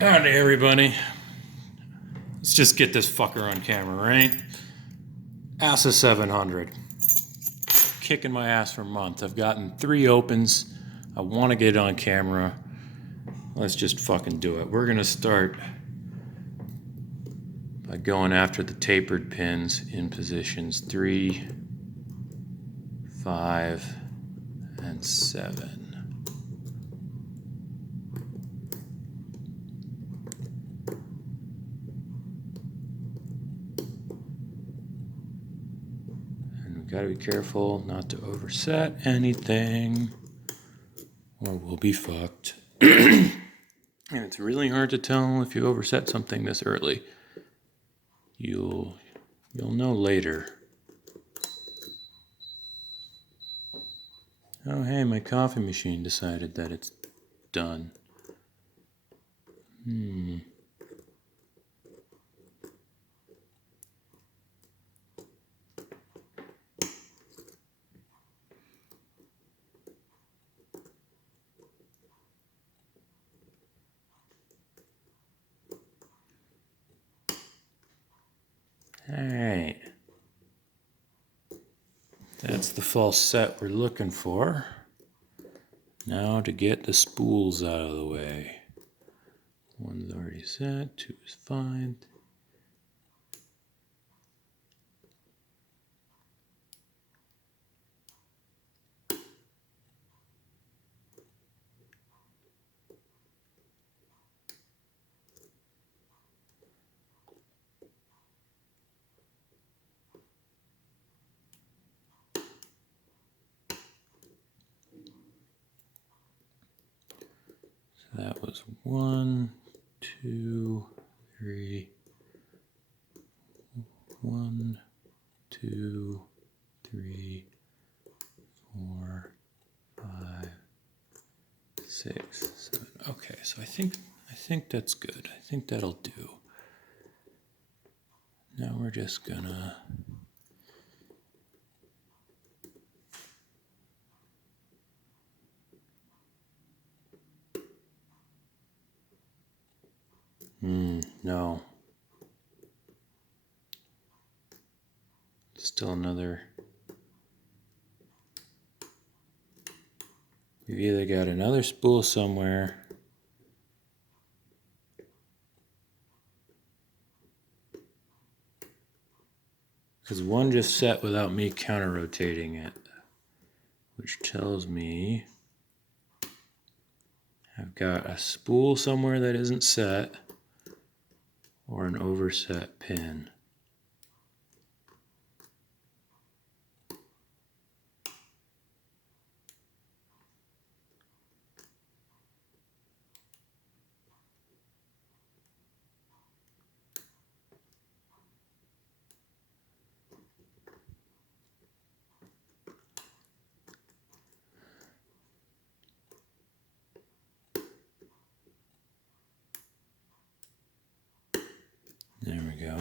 Howdy, everybody. Let's just get this fucker on camera, right? Assa 700. Kicking my ass for a month. I've gotten 3 opens. I want to get it on camera. Let's just fucking do it. We're going to start by going after the tapered pins in positions 3, 5, and 7. Gotta be careful not to overset anything, or we'll be fucked. And it's really hard to tell if you overset something this early. You'll know later. Oh hey, my coffee machine decided that it's done. Alright. That's the false set we're looking for. Now to get the spools out of the way. 1's already set, 2 is fine. That was 1, 2, 3. 1, 2, 3, 4, 5, 6, 7. Okay, so I think that's good. I think that'll do. Now we're just gonna no. Still another. We've either got another spool somewhere, because one just set without me counter rotating it, which tells me I've got a spool somewhere that isn't set or an overset pin. There we go.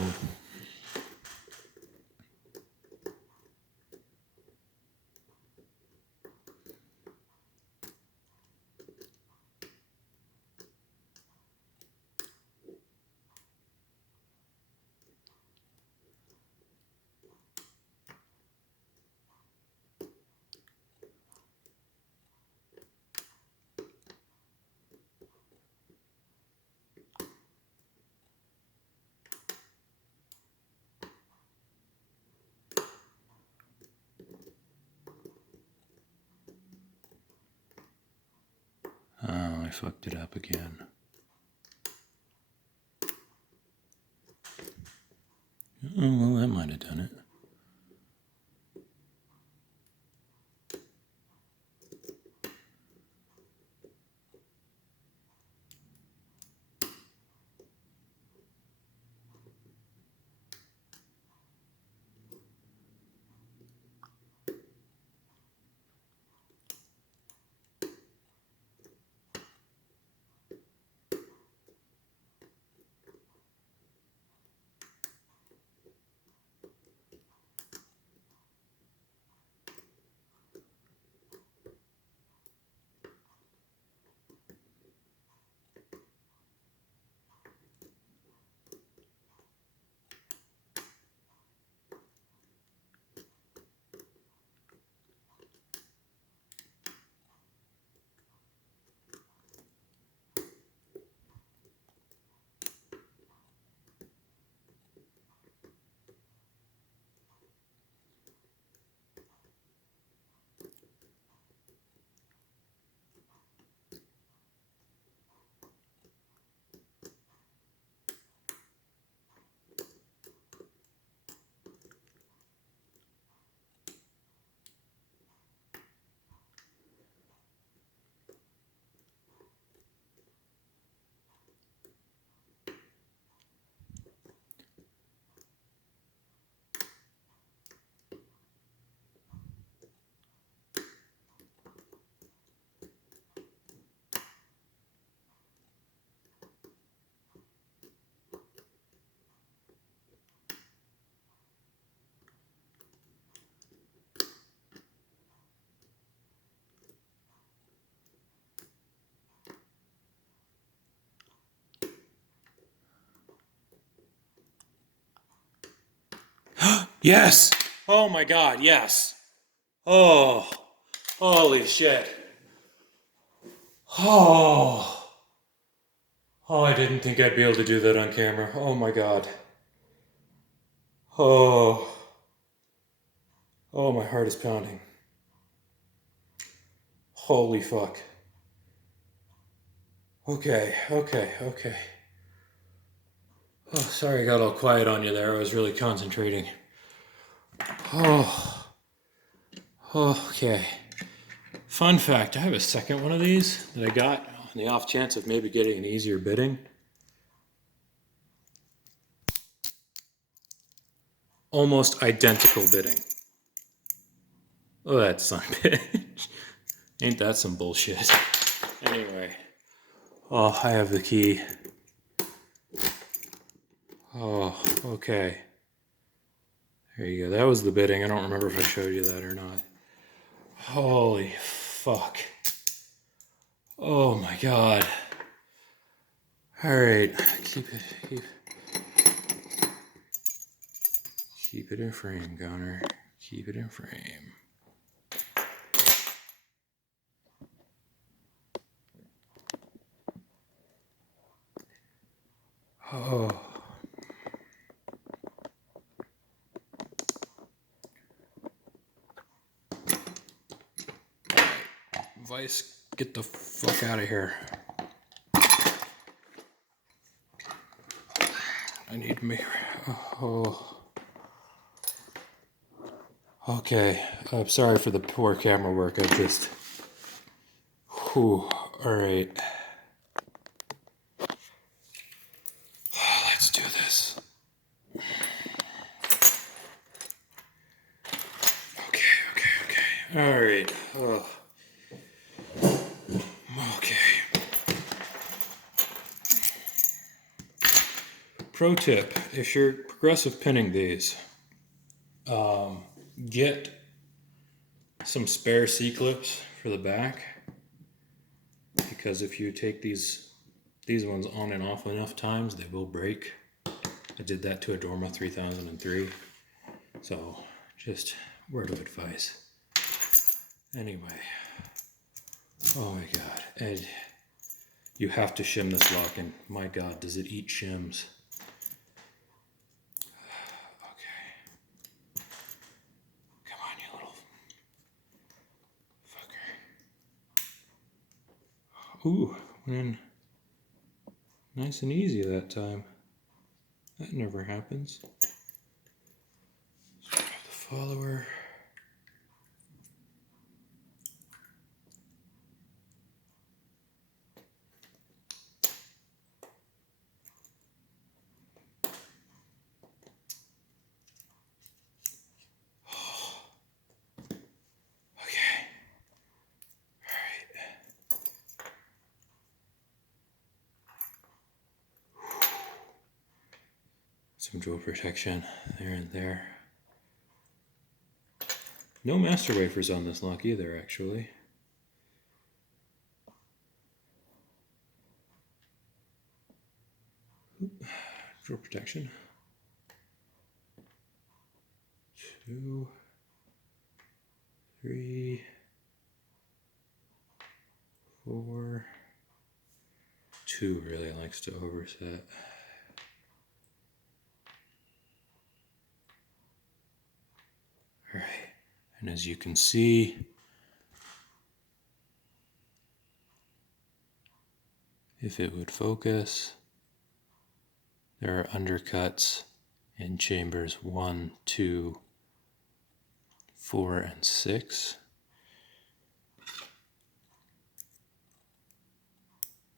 Oh, I fucked it up again. Oh, well, that might have done it. Yes! Oh my god, yes! Oh, holy shit. Oh, oh, I didn't think I'd be able to do that on camera. Oh my god. Oh, oh, my heart is pounding. Holy fuck. Okay, okay, okay. Oh, sorry I got all quiet on you there. I was really concentrating. Oh, okay. Fun fact, I have a second one of these that I got on the off chance of maybe getting an easier bidding. Almost identical bidding. Oh, that son of a bitch. Ain't that some bullshit? Anyway. Oh, I have the key. Oh, okay. There you go. That was the bidding. I don't remember if I showed you that or not. Holy fuck. Oh my god. Alright. Keep it in frame, Connor. Keep it in frame. Oh. Vice, get the fuck out of here. I need me. Oh. Okay. I'm sorry for the poor camera work. I just. Whew. Alright. Let's do this. Okay. Alright. Oh. Okay. Pro tip, if you're progressive pinning these, get some spare C-clips for the back, because if you take these ones on and off enough times, they will break. I did that to a Dorma 3003, so just word of advice. Anyway, oh my god, and you have to shim this lock, and my god, does it eat shims. Okay. Come on, you little fucker. Ooh, went in nice and easy that time. That never happens. So grab the follower. Some drill protection there and there. No master wafers on this lock either, actually. Oop. Drill protection. 2, 3, 4. 2 really likes to overset. All right, and as you can see, if it would focus, there are undercuts in chambers 1, 2, 4, and 6.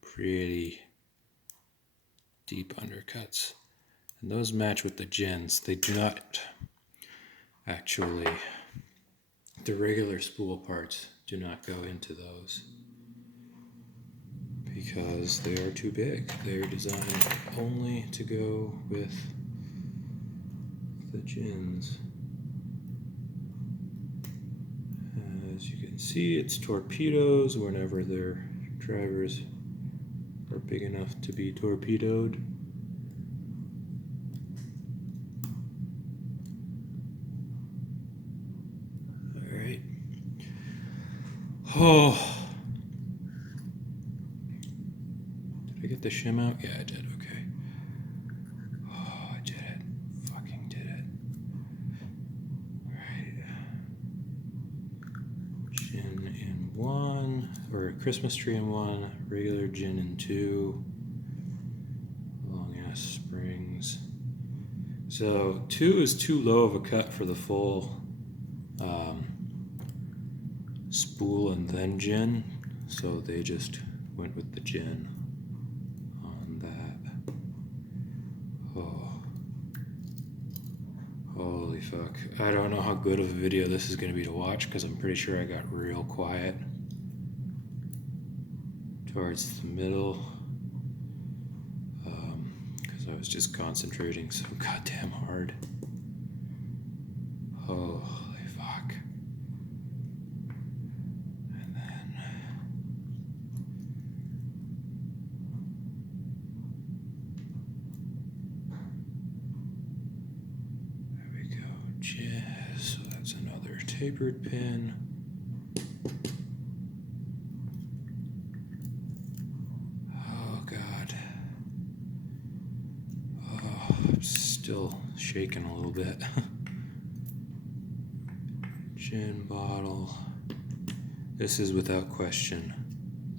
Pretty deep undercuts. And those match with the gins. They do not actually, the regular spool parts do not go into those because they are too big. They are designed only to go with the gins. As you can see, it's torpedoes whenever their drivers are big enough to be torpedoed. Oh. Did I get the shim out? Yeah, I did. Okay. Oh, I did it. Fucking did it. Alright. Gin in 1, or Christmas tree in 1, regular gin in 2, long ass springs. So 2 is too low of a cut for the full spool and then gin, so they just went with the gin on that. Oh, holy fuck. I don't know how good of a video this is going to be to watch because I'm pretty sure I got real quiet towards the middle because I was just concentrating so goddamn hard. Holy fuck. And then there we go. So that's another tapered pin. Oh god. Oh, I'm still shaking a little bit. Gin bottle. This is without question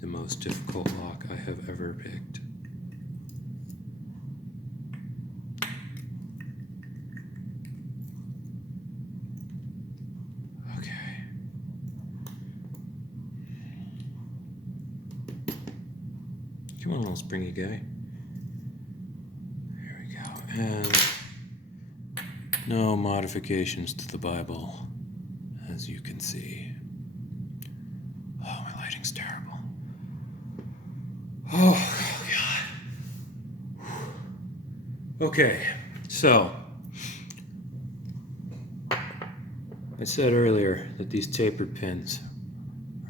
the most difficult lock I have ever picked. Okay. Come on, little springy guy. Here we go. And no modifications to the Bible, as you can see. Oh, my lighting's terrible. Oh, God. Okay, so I said earlier that these tapered pins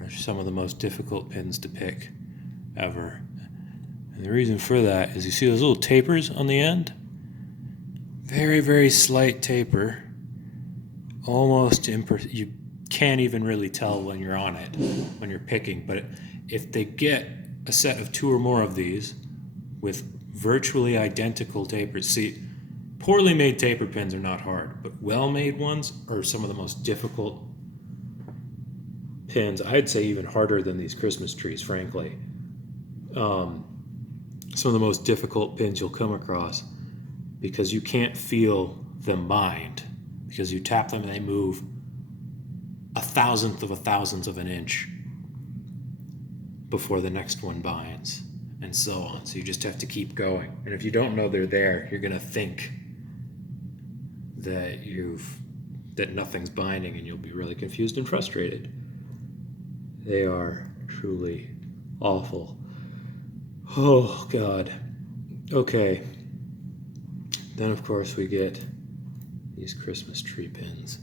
are some of the most difficult pins to pick ever. And the reason for that is you see those little tapers on the end? Very, very slight taper. Almost you can't even really tell when you're on it, when you're picking. But if they get a set of 2 or more of these with virtually identical tapers, see, poorly made taper pins are not hard, but well-made ones are some of the most difficult pins. I'd say even harder than these Christmas trees, frankly. Some of the most difficult pins you'll come across because you can't feel them bind, because you tap them and they move 1,000th of a thousandth of an inch before the next one binds, and so on. So you just have to keep going. And if you don't know they're there, you're gonna think that nothing's binding, and you'll be really confused and frustrated. They are truly awful. Oh God. Okay. Then of course we get these Christmas tree pins,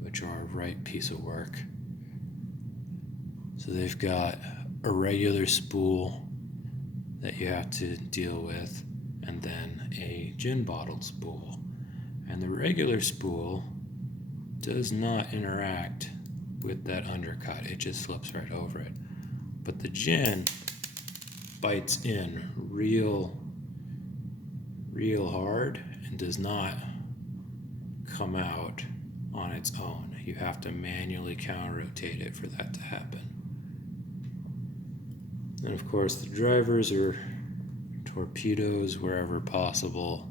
which are a right piece of work. So they've got a regular spool that you have to deal with, and then a gin bottled spool. And the regular spool does not interact with that undercut. It just slips right over it. But the gin bites in real hard and does not come out on its own. You have to manually counter-rotate it for that to happen. And of course the drivers are torpedoes wherever possible,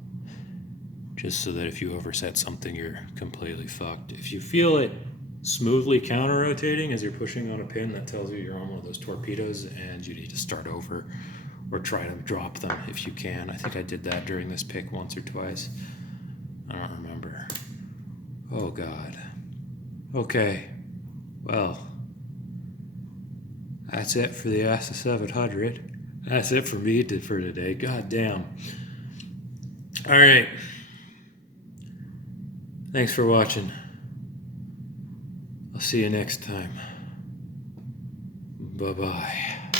just so that if you overset something, you're completely fucked. If you feel it smoothly counter-rotating as you're pushing on a pin, that tells you you're on one of those torpedoes and you need to start over or try to drop them if you can. I think I did that during this pick once or twice. I don't remember. Oh God. Okay. Well, that's it for the Assa 700. That's it for me for today. God damn. All right. Thanks for watching. I'll see you next time. Bye-bye.